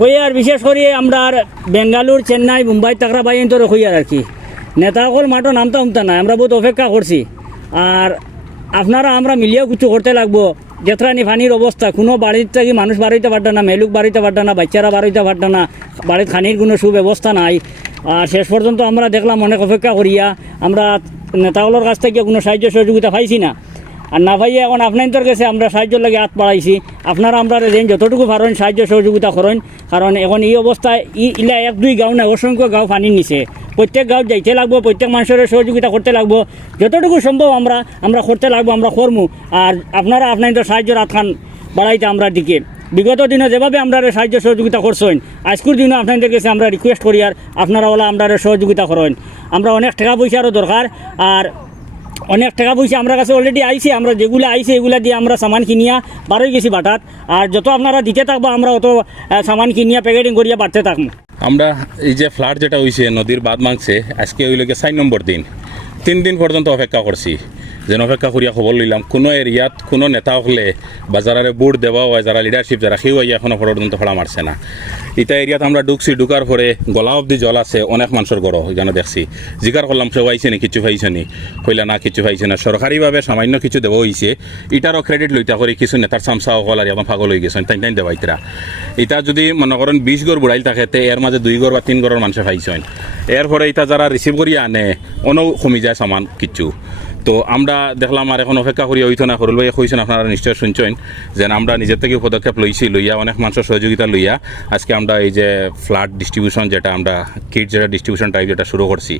কইয়ার বিশেষ করে আমরা বেঙ্গালুর চেন্নাই মুম্বাই তাকরা বাইন তো কইয়ার আর কি নেতাসকল মাঠও নামতা উমতা না আমরা বহুত অপেক্ষা করছি আর আপনারা আমরা মিলিয়েও কিছু করতে লাগবো যেত্রানি পানির অবস্থা কোনো বাড়ির থেকে মানুষ বাড়িতে পারত না মেলুক বাড়িতে পারত না বাচ্চারা বাড়িতে পারত না বাড়ির খানির কোনো সুব্যবস্থা নাই আর শেষ পর্যন্ত আমরা দেখলাম অনেক অপেক্ষা করিয়া আমরা নেতাগুলোর কাছ থেকে কোনো সাহায্য সহযোগিতা পাইছি না আর না পাইয়া এখন আপনাদের কাছে আমরা সাহায্যের লাগে হাত বাড়াইছি আপনারা আমরা রেন যতটুকু পারেন সাহায্য সহযোগিতা করেন কারণ এখন এই অবস্থায় ইলা এক দুই গাঁও না অসংখ্য গাঁও পানির নিচে প্রত্যেক গাঁও যাইতে লাগবো প্রত্যেক মানুষের সহযোগিতা করতে লাগবো যতটুকু সম্ভব আমরা করতে লাগবো আমরা করবো আর আপনারা আপনাদের সাহায্যের হাত খান বাড়াইতে আমরা দিকে বিগত দিনে যেভাবে আমরা সাহায্য সহযোগিতা করছেন আজকের দিনও আপনাদের কাছে আমরা রিকোয়েস্ট করি আর আপনারা ওলা আমরা সহযোগিতা করেন আমরা অনেক টাকা পয়সারও দরকার আর অনেক টাকা পয়সা আমরা কাছে অলরেডি আইছে আমরা যেগুলো আইছে এগুলা দিয়ে আমরা সামান কিনিয়া বারোই গেছি বাটাত আর যত আপনারা দিতে থাকবো আমরা অত সামান কিনিয়া প্যাকেটিং করিয়া বাড়তে থাকবো আমরা এই যে ফ্লাড যেটা হয়েছে নদীর বাঁধ ভাঙছে আজকে ওই লোকে 4 নম্বর দিন 3 দিন পর্যন্ত অপেক্ষা করছি যেন অপেক্ষা করিয়া খবর লইলাম কোনো এরিয়াত কোনো নেতা হলে বা যারা বুট দেওয়া হয় যারা লিডারশিপ যারা সেও এখনও পর্যন্ত ফেলা মারছে না এটা এরিয়াত আমরা ঢুকার পরে গলা অব্দি জল আছে অনেক মানুষের গড় এখানে দেখছি জিকার করলাম সে পাইছে নি কিছু পাইছে নি কইলা না কিছু পাইছে না সরকারিভাবে সামান্য কিছু দেওয়া হয়েছে এটারও ক্রেডিট লইতা করে কিছু নেতার চামচা হল আর এখন ফাগল হয়ে গেছেন টাইম দেওয়াইতরা এটা যদি মনে করেন 20 গড় বুড়াইল থাকে এর মাঝে 2 গড় বা 3 গড়ের মানুষে পাইছেন এরপরে এটা যারা রিসিভ করিয়া আনে অনেও কমি যায় সামান কিছু তো আমরা দেখলাম আর এখন অপেক্ষা করি হইতো না হরুল ভাই কইছেন আপনারা নিশ্চয় শুনছেন যে আমরা নিজের থেকে পদক্ষেপ লইয়া অনেক মানুষের সহযোগিতা লইয়া আজকে আমরা এই যে ফ্লাড ডিস্ট্রিবিউশন যেটা আমরা কিট যেটা ডিস্ট্রিবিউশন টাইপ যেটা শুরু করছি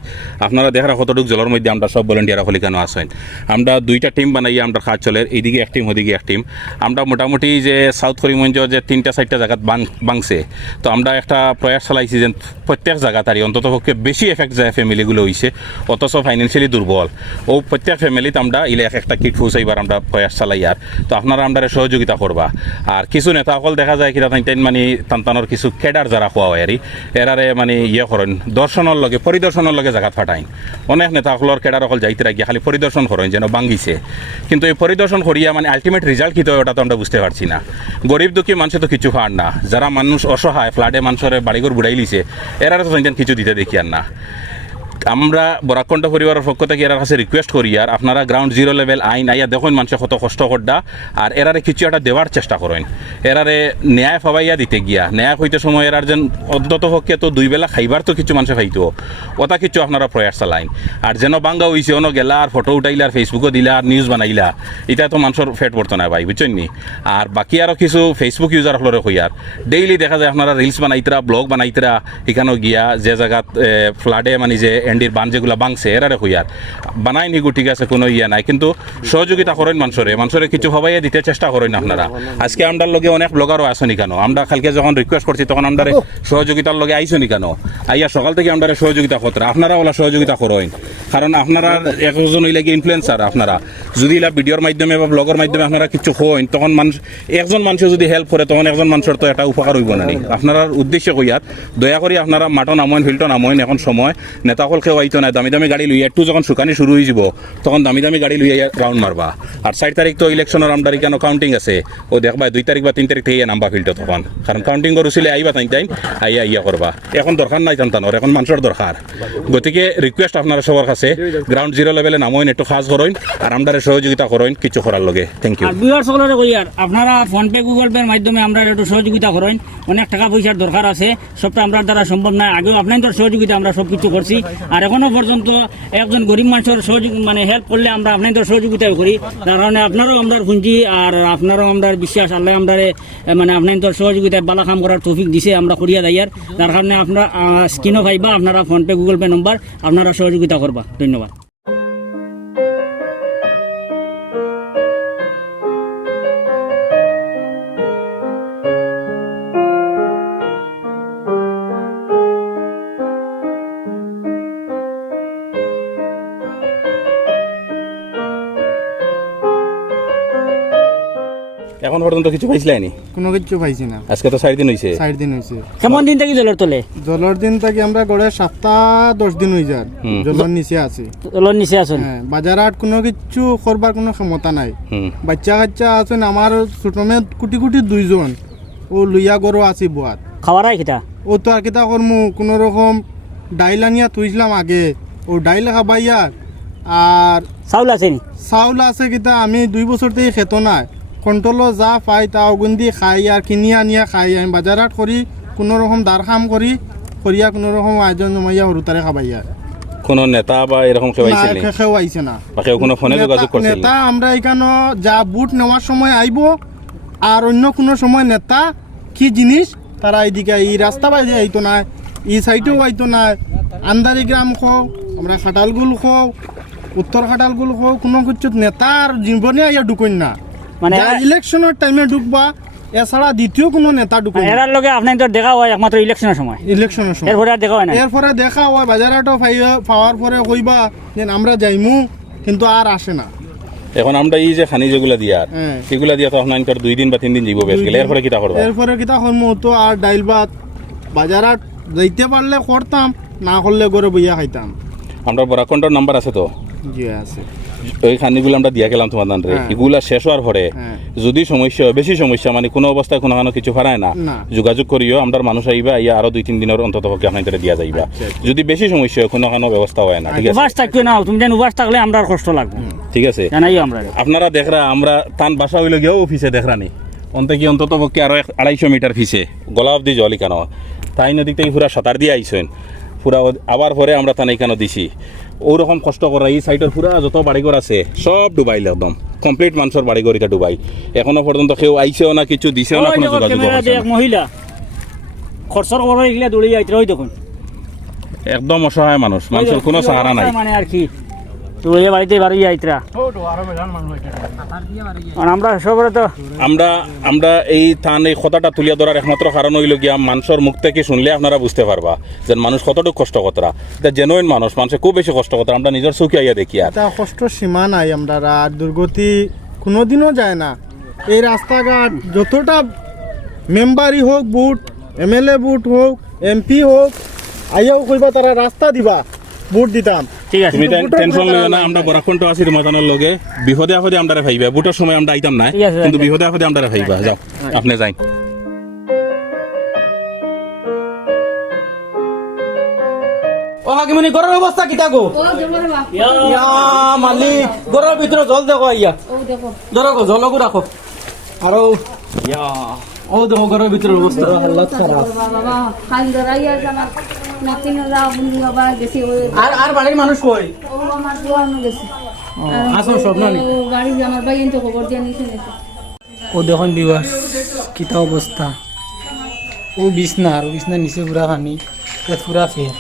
আপনারা দেখার কতটুকু জলের মধ্যে আমরা সব ভলেন্টিয়ার হলে কেন আসেন আমরা 2টা টিম বানাইয়া আমরা কাজ চলে এইদিকে এক টিম ওদিকে এক টিম আমরা মোটামুটি যে সাউথ করিমগঞ্জ যে 3টা 4টা জায়গাত বাংছে তো আমরা একটা প্রয়াস চালাইছি যে প্রত্যেক জায়গাতারই অন্তত পক্ষে বেশি এফেক্ট যায় ফ্যামিলিগুলো হয়েছে অথচ ফাইন্যান্সিয়ালি দুর্বল ও প্রত্যেক ফ্যামিলিতে আমরা ইলে একটা কিট পৌঁছাইবার আমরা প্রয়াস চালাই আর তো আপনারা আমরা সহযোগিতা করবা আর কিছু নেতা সকল দেখা যায় কিনা তাই মানে টানটানোর কিছু কেডার যারা খোয়া হয় আর এরারে মানে করেন দর্শনের লগে পরিদর্শনের লগে জায়গা ফাটাইন অনেক নেতা সকলের কেডার সকল যাইতে রাখিয়া খালি পরিদর্শন করেন যেন ভাঙ্গিছে কিন্তু এই পরিদর্শন করিয়া মানে আলটিমেট রেজাল্ট কী তো ওটা তো আমরা বুঝতে পারছি না গরিব দুঃখী মানুষে তো কিছু পান না যারা মানুষ অসহায় ফ্লাডে মানুষের বাড়িঘর বুড়াই লিছে এরারে তো কিছু দিতে দেখি আর না আমরা বরাকণ্ঠ পরিবারের পক্ষ থেকে এর কাছে রিকোয়েস্ট করি আর আপনারা গ্রাউন্ড জিরো লেভেল আইন আইয়া দেখুন মানুষের কত কষ্ট করডা আর এরারে কিছু একটা দেওয়ার চেষ্টা করেন এরারে ন্যায় ফাবাইয়া দিতে গিয়া ন্যায় হইতে সময় এরার যেন অন্তত পক্ষে তো 2 বেলা খাইবার তো কিছু মানুষে খাইতো ওটা কিছু আপনারা প্রয়াস চালাইন আর যেন বাঙ্গা হয়েছে অন্য গেলা আর ফটো উঠাইলা আর ফেসবুকও দিলা আর নিউজ বানাইলা এটা তো মানুষের ফেট পড়তো না ভাই বুঝছেন নি আর বাকি আরও কিছু ফেসবুক ইউজার হলরে হইয়ার ডেইলি দেখা যায় আপনারা রিলস বানাইতরা ব্লগ বানাইতরা এখানেও গিয়া যে জায়গাত ফ্লাডে মানে যে এন্ডির বান যেগুলো বাংছে এরারে হইয়ার বানাই নিগু ঠিক আছে কোনো নাই কিন্তু সহযোগিতা করেন মানুষরে কিছু হবাইয়া দিতে চেষ্টা করেন আপনারা আজকে আমরার লগে অনেক ব্লগারও আসনি কেন আমরা কালকে যখন রিকোয়েস্ট করছি তখন আমরা সহযোগিতার লগে আইসনি কেন আইয়া সকাল থেকে আমরা সহযোগিতা করতে আপনারা ওলা সহযোগিতা করেন কারণ আপনারা একজন হইলে কি ইনফ্লুয়েন্সার আপনারা যদি এলা ভিডিওর মাধ্যমে বা ব্লগের মাধ্যমে আপনারা কিছু হইন তখন মানুষ একজন মানুষের যদি হেল্প করে তখন একজন মানুষের তো এটা উপকার হইব না আপনার উদ্দেশ্য কইয়ার দয়া করে আপনারা মাটো নামইন ফিল্টো নামইন এখন সময় নেতাসকলকে আইতো না দামি দামি গাড়ি লইয়া একটু যখন শুকানি শুরু হয়ে যাব তখন দামি দামি গাড়ি লইয়া রাউন্ড মারবা আর 4 তারিখ তো ইলেকশনের আমরা কেন কাউন্টিং আছে ও দেখবা 2 তারিখ বা 3 তারিখ থেকে নাম্বা ফিল্টো তখন কারণ কাউন্টিং করছিলে আইবা তাই আইয়া করবা এখন দরকার নাই টানটানোর এখন মানুষের দরকার গতিকে রিকোয়েস্ট আপনারা সবার কাছে গ্রাউন্ড জিরো লেভেলে নামইন একটু খাস করেন আর আমরা সহযোগিতা করেন কিছু করার লগে থ্যাংক ইউ আপনারা ফোনপে গুগল পের মাধ্যমে আমরা একটু সহযোগিতা করেন অনেক টাকা পয়সার দরকার আছে সবটা আমরা দ্বারা সম্ভব নয় আগেও আপনাদের সহযোগিতা আমরা সব কিছু করছি আর এখনো পর্যন্ত একজন গরিব মানুষের সহযোগ মানে হেল্প করলে আমরা আপনাদের সহযোগিতা করি তার কারণে আপনারও আমরা পুঁজি আর আপনারও আমরা বিশ্বাস আল্লাহ আমরা মানে আপনাদের সহযোগিতায় বালা কাম করার তৌফিক দিছে আমরা করিয়া দাইয়ার তার কারণে আপনারা স্ক্রিনও পাইবা আপনারা ফোনপে গুগল পে নম্বর আপনারা সহযোগিতা করবা ধন্যবাদ এখন পর্যন্ত কিছু পাইছিলাইনি কোনো কিছু পাইছি না আজকে তো 4 দিন হইছে 4 দিন হইছে কেমন দিন থেকে জলের তলে জলের দিন থেকে আমরা গড়ে 7-10 দিন হই যায় জলের নিচে আছি জলের নিচে আছেন হ্যাঁ বাজার হাট কোনো কিছু করবার কোনো ক্ষমতা নাই বাচ্চা কাচ্চা আছেন আমার ছোট মেয়ে কুটি কুটি 2 জন ও লইয়া গরু আছি বুয়াত খাওয়ারাই খিতা ও তো আর কিতা করমু কোনো রকম ডাইল আনিয়া তুইছিলাম আগে ও ডাইল খাবাইয়ার আর চাউল আছে নি চাউল আছে কিতা আমি 2 বছর থেকে খেত নাই কন্ট্রোলও যা পাই তা অগুন্দি খাই আর কিনি আনিয়া খাই আমি বাজারাত করি কোনো রকম দার খাম করিয়া কোনো রকম আয়োজন জমাইয়া হরুতারে খাবাইয়া কোনো নেতা বা এরকম কেউ আইছিল নি? খেও আইছে না বা কেউ কোনো ফোনে যোগাযোগ করছিল নেতা আমরা এখানে যা বুট নেওয়ার সময় আইব আর অন্য কোনো সময় নেতা কি জিনিস তারা এইদিকে এই রাস্তা বাইরে আইতো না এই সাইডেও আইতো না আন্দারি গ্রাম খো আমরা খাটালগুল খো উত্তর খাটালগুল খো কোনো কিছু নেতার জীবনে আইয়া ঢুকইন না মানে ইলেকশনের টাইমে ঢুকবা এছাড়া দ্বিতীয় কোনো নেতা ঢুকইন না এরার লগে আপনার তো দেখা হয় একমাত্র ইলেকশনের সময় ইলেকশনের সময় এরপরে আর দেখা হয় না এরপরে দেখা হয় বাজারহাটও পাওয়ার পরে কইবা যে আমরা যাইমু কিন্তু আর আসে না এখন আমরা এই যে খানি যেগুলা দিয়ার হ্যাঁ। সেগুলা দিয়া তো আপনার 2 দিন বা 3 দিন যাইব বেশ গেলে এরপরে কিটা করবা এরপরে কিতা করমু তো আর ডাইল ভাত বাজারহাট যাইতে পারলে করতাম না করলে ঘরে বইয়া খাইতাম আমরা বরাকন্ডর নাম্বার আছে তো জি আছে ওই খানিগুলো আমরা দিয়া গেলাম তোমার দান রে হ্যাঁ। এগুলা শেষ হওয়ার পরে হ্যাঁ। যদি সমস্যা হয় বেশি সমস্যা মানে কোনো অবস্থায় কোনো কিছু হারায় না না। যোগাযোগ করিও আমরা মানুষ আইবা ইয়া আরো 2-3 দিনের অন্তত পক্ষে আপনাদের দিয়া যাইবা যদি বেশি সমস্যা হয় কোনো ব্যবস্থা হয় না ঠিক আছে উপাস থাকবে না তুমি যেন উপাস থাকলে আমরা আর কষ্ট লাগবে ঠিক আছে জানাইও আমরা আপনারা দেখরা আমরা তান বাসা হইলে গিয়েও অফিসে দেখরানি অন্তে কি অন্তত পক্ষে আরো 250 মিটার ফিসে গলা অব্দি জলি কেন তাই নদী থেকে পুরা সাঁতার দিয়ে আইসেন পুরা আবার পরে আমরা তান এইখানে দিছি ওরকম কষ্ট করা এই সাইডের পুরা যত বাড়িঘর আছে সব ডুবাইল একদম কমপ্লিট মানুষের বাড়িঘর এটা ডুবাই এখনো পর্যন্ত কেউ আইছেও না কিছু দিছেও না কোনো যোগাযোগ ক্যামেরা হচ্ছে দিয়ে এক মহিলা খরচর করবার এগুলা দৌড়ে যাইতে ওই দেখুন না। একদম অসহায় মানুষ মানুষের কোনো সাহারা নাই মানে আর কি দৌড়ে বাড়িতে বাড়ি যাইতরা আর আমরা সবরে তো আমরা এই থান এই কথাটা তুলিয়া ধরার একমাত্র কারণ হইল গিয়া মানুষের মুখ থেকে শুনলে আপনারা বুঝতে পারবা যে মানুষ কতটুকু কষ্ট কতরা এটা জেনুইন মানুষের খুব বেশি কষ্ট কতরা আমরা নিজের চোখে আইয়া দেখি আর এটা কষ্ট সীমা নাই আমরা আর দুর্গতি কোনোদিনও যায় না এই রাস্তাঘাট যতটা মেম্বারই হোক বুট এমএলএ বুট হোক এমপি হোক আইয়াও কইবা তারা রাস্তা দিবা বুট দিতাম ঠিক আছে তুমি বুটের টেনশন কথা লইও না আমরা বরাকন্ঠ আছি ময়দানের লগে বিপদে আপদে আমরা ভাইবা বুটের সময় আমরা আইতাম না ঠিক আছে, কিন্তু ঠিক আছে। বিপদে আপদে আমরা ভাইবা যাও আপনি যাই ও হাকিমনি ঘরের অবস্থা কিতা গো ইয়া মালিক ঘরের ভিতরে জল দেখো ইয়া ধরো গো জলগো রাখো আরো ইয়া ও দেখো ঘরের ভিতরে অবস্থা হালাত খারাপ আর বাড়ির মানুষ কই আসো সব না ও দেখুন বিবাস কিতা অবস্থা ও বিছনা আর বিছনা নিচে পুরা খানি পুরা ফের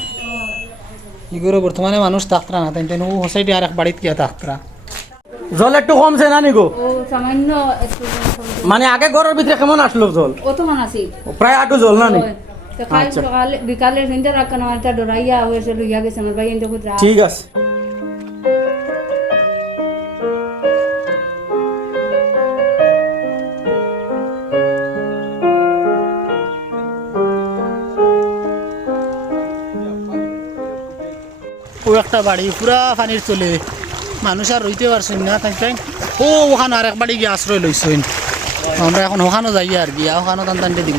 এগুলো বর্তমানে মানুষ থাকতরা না তাই ও হোসাইটি আর এক বাড়িতে গিয়া থাকতরা জল একটু কমছে না নিগো সামান্য একটু মানে আগে ঘরের ভিতরে কেমন আসলো জল কতক্ষণ আছি প্রায় আটু জল না নি কাল সকালে বিকালে সন্ধ্যা রাখা না একটা ডরাইয়া হয়েছে লইয়া গেছে আমার ভাই এনতে খুদরা ঠিক আছে ও একটা বাড়ি পুরা পানির চলে মানুষ আর রইতে পারছেন না তাই তাই ও ওখানে আর এক বাড়ি গিয়ে আশ্রয় লইছেন আমরা এখন ওখানে যাই আর গিয়া ওখানে টান টানতে দিব